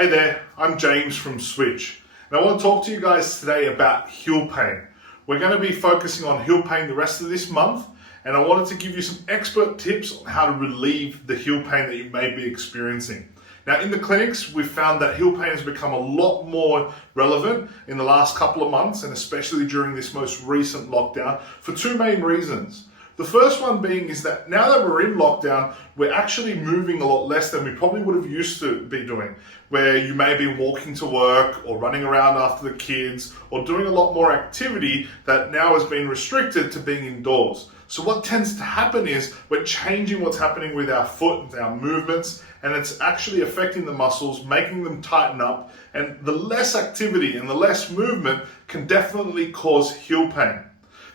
Hey there, I'm James from Switch, and I want to talk to you guys today about heel pain. We're going to be focusing on heel pain the rest of this month, and I wanted to give you some expert tips on how to relieve the heel pain that you may be experiencing. Now, in the clinics, we've found that heel pain has become a lot more relevant in the last couple of months, and especially during this most recent lockdown, for two main reasons. The first one being is that now that we're in lockdown, we're actually moving a lot less than we probably would have used to be doing, where you may be walking to work or running around after the kids or doing a lot more activity that now has been restricted to being indoors. So what tends to happen is we're changing what's happening with our foot and our movements, and it's actually affecting the muscles, making them tighten up, and the less activity and the less movement can definitely cause heel pain.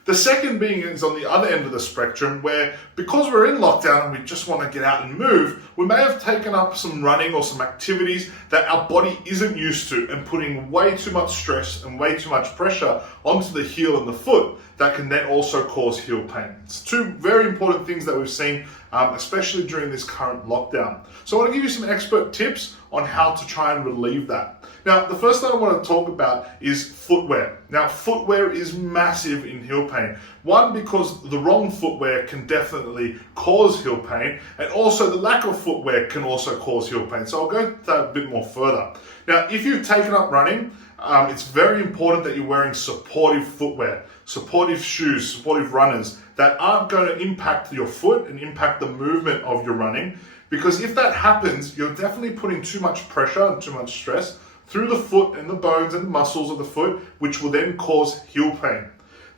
The second being is on the other end of the spectrum, where because we're in lockdown and we just want to get out and move, we may have taken up some running or some activities that our body isn't used to and putting way too much stress and way too much pressure onto the heel and the foot that can then also cause heel pain. It's two very important things that we've seen, especially during this current lockdown. So I want to give you some expert tips on how to try and relieve that. Now, the first thing I want to talk about is footwear. Now, footwear is massive in heel pain. One, because the wrong footwear can definitely cause heel pain, and also the lack of footwear can also cause heel pain. So I'll go into that a bit more further. Now, if you've taken up running, it's very important that you're wearing supportive footwear, supportive shoes, supportive runners that aren't going to impact your foot and impact the movement of your running. Because if that happens, you're definitely putting too much pressure and too much stress through the foot and the bones and muscles of the foot, which will then cause heel pain.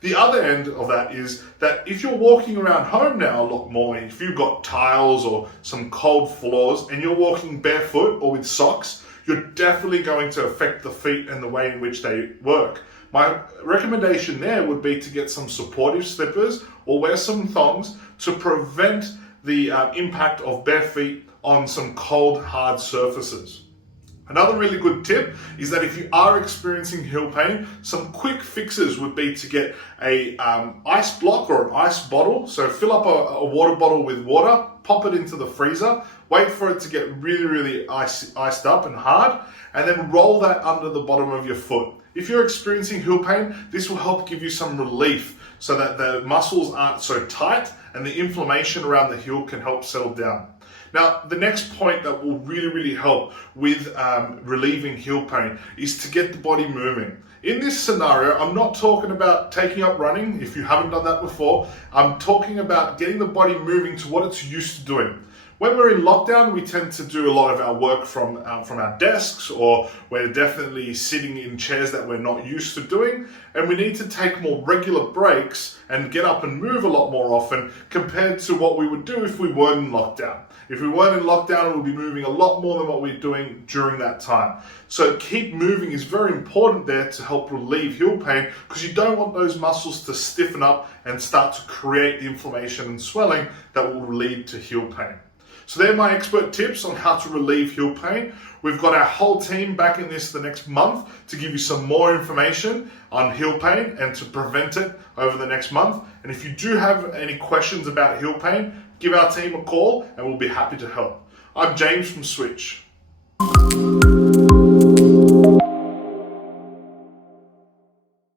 The other end of that is that if you're walking around home now a lot more, if you've got tiles or some cold floors and you're walking barefoot or with socks, you're definitely going to affect the feet and the way in which they work. My recommendation there would be to get some supportive slippers or wear some thongs to prevent the impact of bare feet on some cold, hard surfaces. Another really good tip is that if you are experiencing heel pain, some quick fixes would be to get a ice block or an ice bottle. So fill up a water bottle with water, pop it into the freezer, wait for it to get really iced up and hard, and then roll that under the bottom of your foot. If you're experiencing heel pain, this will help give you some relief so that the muscles aren't so tight and the inflammation around the heel can help settle down. Now, the next point that will really help with relieving heel pain is to get the body moving. In this scenario, I'm not talking about taking up running, if you haven't done that before. I'm talking about getting the body moving to what it's used to doing. When we're in lockdown, we tend to do a lot of our work from our desks, or we're definitely sitting in chairs that we're not used to doing, and we need to take more regular breaks and get up and move a lot more often compared to what we would do if we weren't in lockdown. If we weren't in lockdown, we'll be moving a lot more than what we're doing during that time. So keep moving is very important there to help relieve heel pain, because you don't want those muscles to stiffen up and start to create the inflammation and swelling that will lead to heel pain. So they're my expert tips on how to relieve heel pain. We've got our whole team back in this the next month to give you some more information on heel pain and to prevent it over the next month. And if you do have any questions about heel pain, give our team a call and we'll be happy to help. I'm James from Switch.